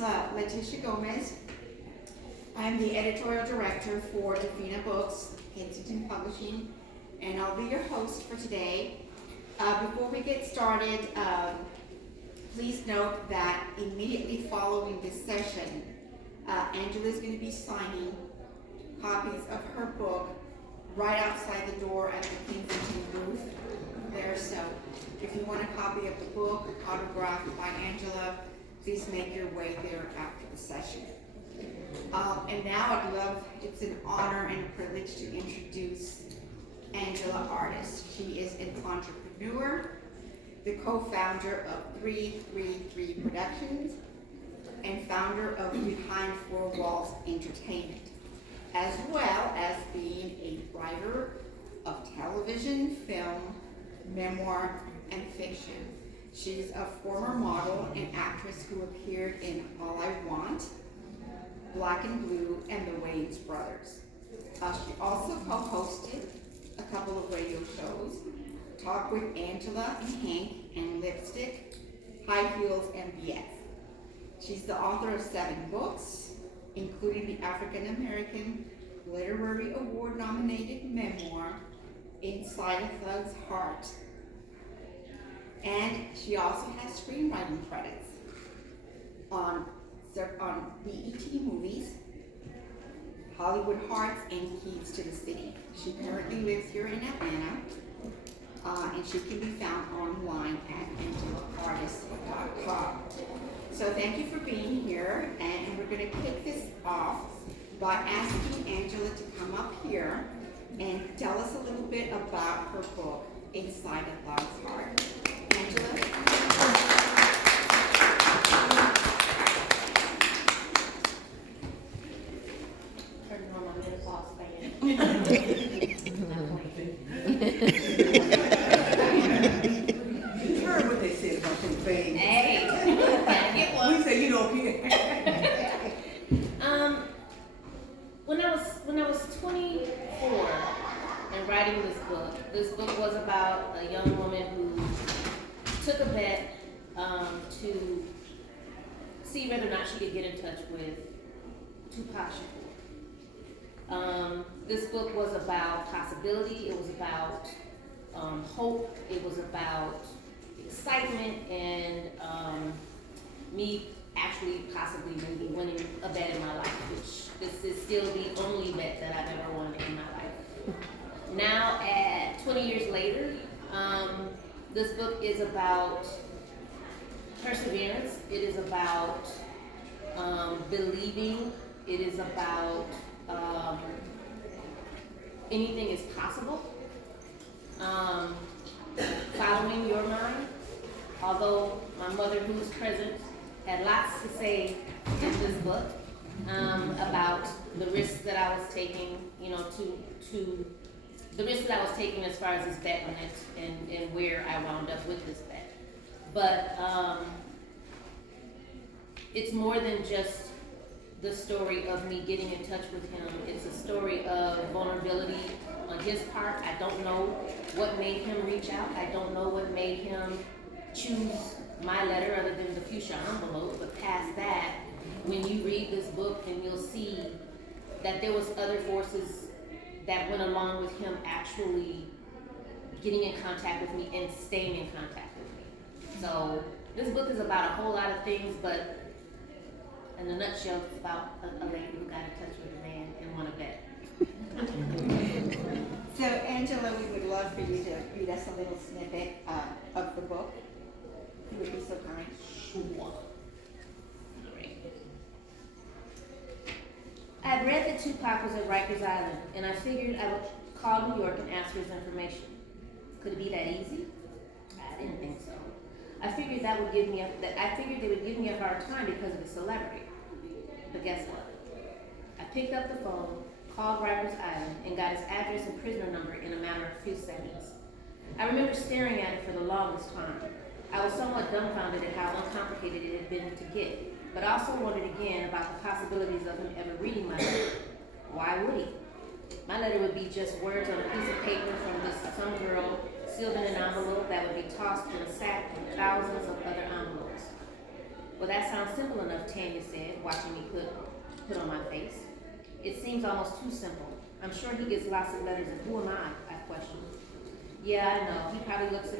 Leticia Gomez. I'm the editorial director for Defina Books, Kensington Publishing, and I'll be your host for today. Before we get started, please note that immediately following this session, Angela is going to be signing copies of her book right outside the door at the Kensington booth there. So if you want a copy of the book autographed by Angela, please make your way there after the session. And now it's an honor and a privilege to introduce Angela Artis. She is an entrepreneur, the co-founder of 333 Productions, and founder of Behind Four Walls Entertainment, as well as being a writer of television, film, memoir, and fiction. She's a former model and actress who appeared in All I Want, Black and Blue, and The Wayans Brothers. She also co-hosted a couple of radio shows, Talk with Angela and Hank, and Lipstick, High Heels, and BS. She's the author of 7 books, including the African American Literary Award nominated memoir, Inside a Thug's Heart. And she also has screenwriting credits on BET Movies, Hollywood Hearts, and Keys to the City. She currently lives here in Atlanta, and she can be found online at angelaartis.com. So thank you for being here, and we're going to kick this off by asking Angela to come up here and tell us a little bit about her book, Inside a Thug's Heart. Angela? Turning on my menopause fan. You heard what they said about them fans. Hey, gotta get one. We say you don't care. When I was 24 and writing this book was about a young woman who took a bet to see whether or not she could get in touch with Tupac Shakur. This book was about possibility, it was about hope, it was about excitement, and me actually possibly maybe winning a bet in my life, which this is still the only bet that I've ever won in my life. Now, at 20 years later, this book is about perseverance, it is about believing, it is about anything is possible, following your mind. Although my mother, who was present, had lots to say in this book about the risks that I was taking, to the risks that I was taking as far as this bet went and where I wound up with this bet. But it's more than just the story of me getting in touch with him. It's a story of vulnerability on his part. I don't know what made him reach out. I don't know what made him choose my letter other than the fuchsia envelope. But past that, when you read this book, and you'll see that there was other forces that went along with him actually getting in contact with me and staying in contact with me. So this book is about a whole lot of things, but in a nutshell, it's about a lady who got in touch with a man and won a bet. So Angela, we would love for you to read us a little snippet of the book. You would be so kind. Sure. Great. I had read that Tupac was at Rikers Island, and I figured I would call New York and ask for his information. Could it be that easy? I didn't think so. I figured they would give me a hard time because of his celebrity. But guess what? I picked up the phone, called Rikers Island, and got his address and prisoner number in a matter of a few seconds. I remember staring at it for the longest time. I was somewhat dumbfounded at how uncomplicated it had been to get, but I also wondered again about the possibilities of him ever reading my letter. Why would he? My letter would be just words on a piece of paper from some girl, sealed in an envelope that would be tossed in a sack with thousands of other envelopes. Well, that sounds simple enough, Tanya said, watching me put on my face. It seems almost too simple. I'm sure he gets lots of letters, and who am I questioned. Yeah, I know. He probably looks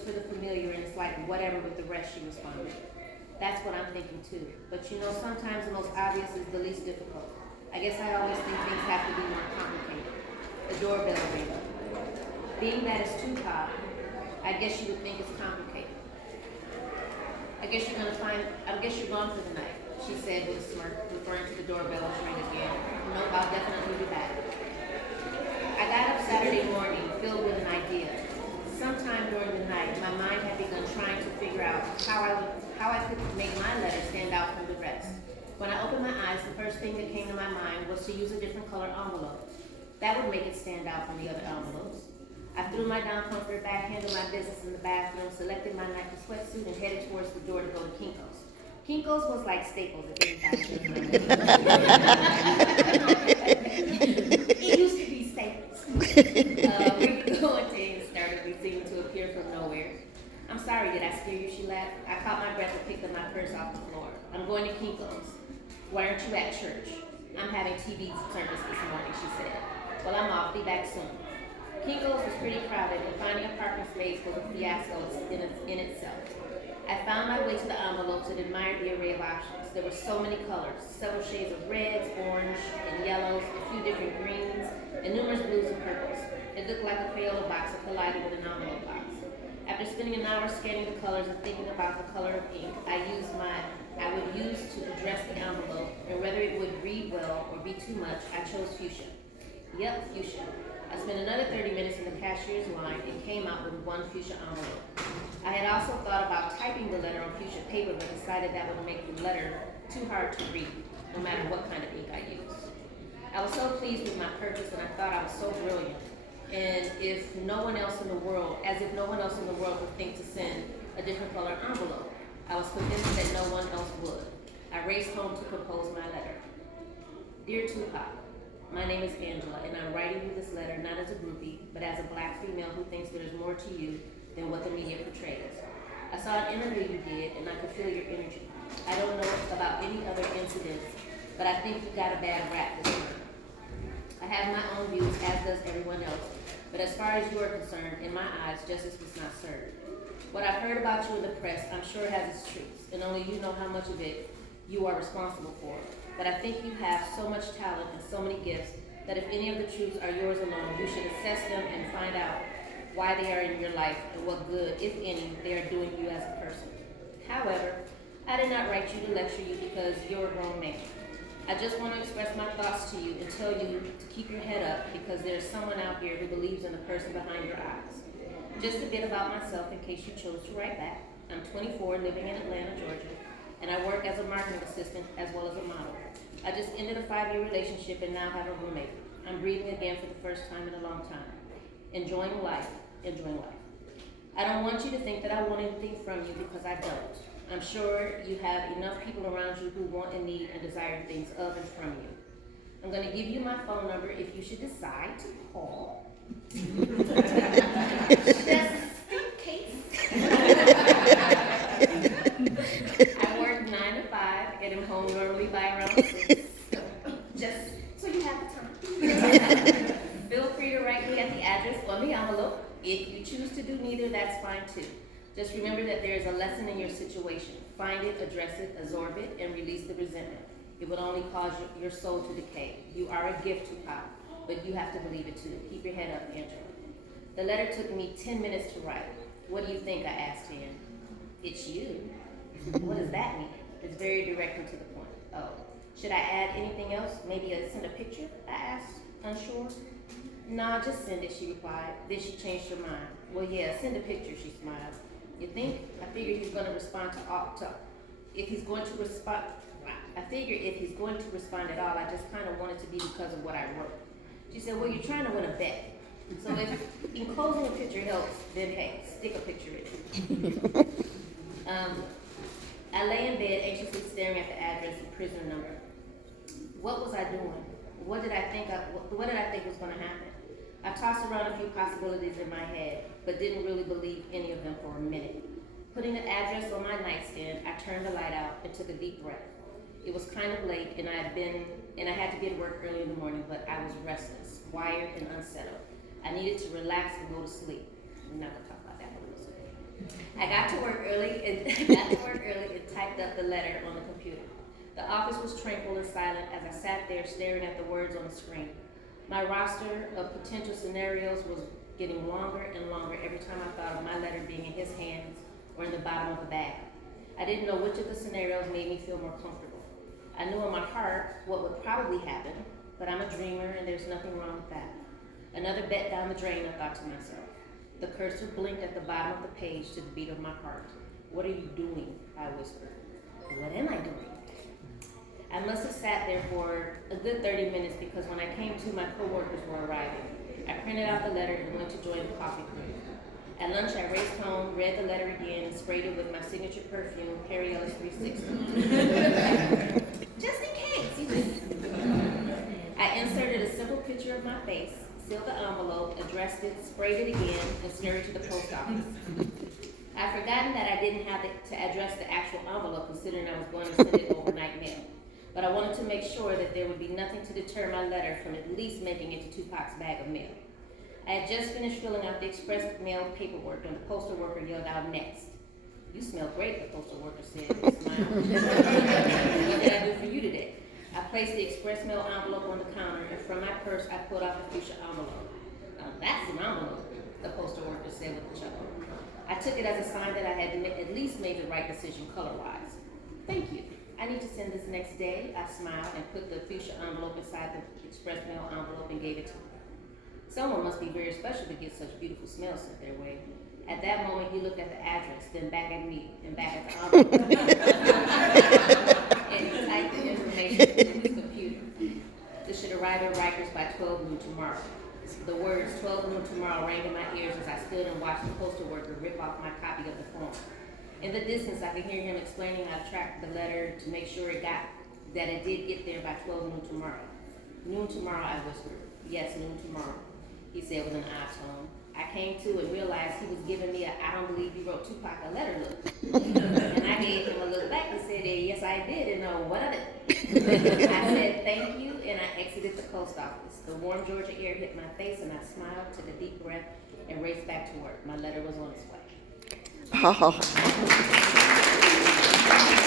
for the familiar, and it's like whatever with the rest, she responded. That's what I'm thinking too. But you know, sometimes the most obvious is the least difficult. I guess I always think things have to be more complicated. The doorbell rang up. Being that it's Tupac, I guess you would think it's complicated. I guess you're gone for the night, she said with a smirk, referring to the doorbell as ring again. Nope, I'll definitely be back. I got up Saturday morning filled with an idea. Sometime during the night, my mind had begun trying to figure out how I could make my letter stand out from the rest. When I opened my eyes, the first thing that came to my mind was to use a different color envelope. That would make it stand out from the other envelopes. I threw my down comforter back, handled my business in the bathroom, selected my Nike sweatsuit, and headed towards the door to go to Kinko's. Kinko's was like Staples, if anybody knows. It used to be Staples. We could go into and started seeming to appear from nowhere. I'm sorry, did I scare you? She laughed. I caught my breath and picked up my purse off the floor. I'm going to Kinko's. Why aren't you at church? I'm having TV service this morning, she said. Well, I'm off. Be back soon. Kinko's was pretty crowded, and finding a parking space was a fiasco in itself. I found my way to the envelopes and admired the array of options. There were so many colors, several shades of reds, orange, and yellows, a few different greens, and numerous blues and purples. It looked like a Crayola box that collided with an envelope box. After spending an hour scanning the colors and thinking about the color of ink I would use to address the envelope, and whether it would read well or be too much, I chose fuchsia. Yep, fuchsia. I spent another 30 minutes in the cashier's line and came out with one fuchsia envelope. I had also thought about typing the letter on fuchsia paper, but decided that would make the letter too hard to read, no matter what kind of ink I used. I was so pleased with my purchase, and I thought I was so brilliant. And as if no one else in the world would think to send a different color envelope. I was convinced that no one else would. I raced home to compose my letter. Dear Tupac, my name is Angela, and I'm writing you this letter not as a groupie, but as a black female who thinks there's more to you than what the media portrays. I saw an interview you did, and I could feel your energy. I don't know about any other incidents, but I think you got a bad rap this time. I have my own views, as does everyone else, but as far as you are concerned, in my eyes, justice was not served. What I've heard about you in the press, I'm sure has its truths, and only you know how much of it you are responsible for. But I think you have so much talent and so many gifts that if any of the truths are yours alone, you should assess them and find out why they are in your life and what good, if any, they are doing you as a person. However, I did not write you to lecture you because you're a grown man. I just want to express my thoughts to you and tell you to keep your head up because there's someone out here who believes in the person behind your eyes. Just a bit about myself in case you chose to write back. I'm 24, living in Atlanta, Georgia, and I work as a marketing assistant as well as a model. I just ended a 5-year relationship and now have a roommate. I'm breathing again for the first time in a long time. Enjoying life. I don't want you to think that I want anything from you because I don't. I'm sure you have enough people around you who want and need and desire things of and from you. I'm going to give you my phone number if you should decide to call. Just in case. I work 9 to 5, get him home normally by around 6. Just so you have the time. Feel free to write me at the address on the envelope. If you choose to do neither, that's fine too. Just remember that there is a lesson in your situation. Find it, address it, absorb it, and release the resentment. It will only cause your soul to decay. You are a gift to pop, but you have to believe it too. Keep your head up, Angela. The letter took me 10 minutes to write. What do you think? I asked him. It's you. What does that mean? It's very direct and to the point. Oh, should I add anything else? Maybe send a picture? I asked, unsure. Nah, just send it, she replied. Then she changed her mind. Well, yeah, send a picture, she smiled. You think? I figured he's going to respond if he's going to respond at all, I just kind of want it to be because of what I wrote. She said, well, you're trying to win a bet. So if enclosing a picture helps, then hey, stick a picture in it. I lay in bed anxiously staring at the address and prisoner number. What was I doing? What did I think was going to happen? I tossed around a few possibilities in my head, but didn't really believe any of them for a minute. Putting the address on my nightstand, I turned the light out and took a deep breath. It was kind of late, and I had to be at work early in the morning, but I was restless, wired, and unsettled. I needed to relax and go to sleep. We're not gonna talk about that one. I got to work early and typed up the letter on the computer. The office was tranquil and silent as I sat there staring at the words on the screen. My roster of potential scenarios was getting longer and longer every time I thought of my letter being in his hands or in the bottom of the bag. I didn't know which of the scenarios made me feel more comfortable. I knew in my heart what would probably happen, but I'm a dreamer and there's nothing wrong with that. Another bet down the drain, I thought to myself. The cursor blinked at the bottom of the page to the beat of my heart. What are you doing? I whispered. What am I doing? I must have sat there for a good 30 minutes because when I came to, my coworkers were arriving. I printed out the letter and went to join the coffee crew. At lunch, I raced home, read the letter again, and sprayed it with my signature perfume, Perry Ellis 360. Just in case. I inserted a simple picture of my face, sealed the envelope, addressed it, sprayed it again, and scurried to the post office. I'd forgotten that I didn't have to address the actual envelope, considering I was going to send it overnight mail. But I wanted to make sure that there would be nothing to deter my letter from at least making it to Tupac's bag of mail. I had just finished filling out the express mail paperwork when the postal worker yelled out next. You smell great, the postal worker said with a smile. What did I do for you today? I placed the express mail envelope on the counter, and from my purse I pulled out the fuchsia envelope. Now that's an envelope, the postal worker said with a chuckle. I took it as a sign that I had at least made the right decision color-wise. Thank you. I need to send this next day. I smiled and put the fuchsia envelope inside the express mail envelope and gave it to him. Someone must be very special to get such beautiful smells sent their way. At that moment, he looked at the address, then back at me, and back at the envelope. And he typed the information into his computer. This should arrive at Rikers by 12 noon tomorrow. The words 12 noon tomorrow rang in my ears as I stood and watched the postal worker rip off my copy of the form. In the distance, I could hear him explaining how to track the letter to make sure that it did get there by 12 noon tomorrow. Noon tomorrow, I whispered. Yes, noon tomorrow, he said with an odd tone. I came to and realized he was giving me a I don't believe you wrote Tupac a letter look. And I gave him a look back and said, yes, I did, and what of it? I said thank you, and I exited the post office. The warm Georgia air hit my face, and I smiled, took a deep breath, and raced back to work. My letter was on its way.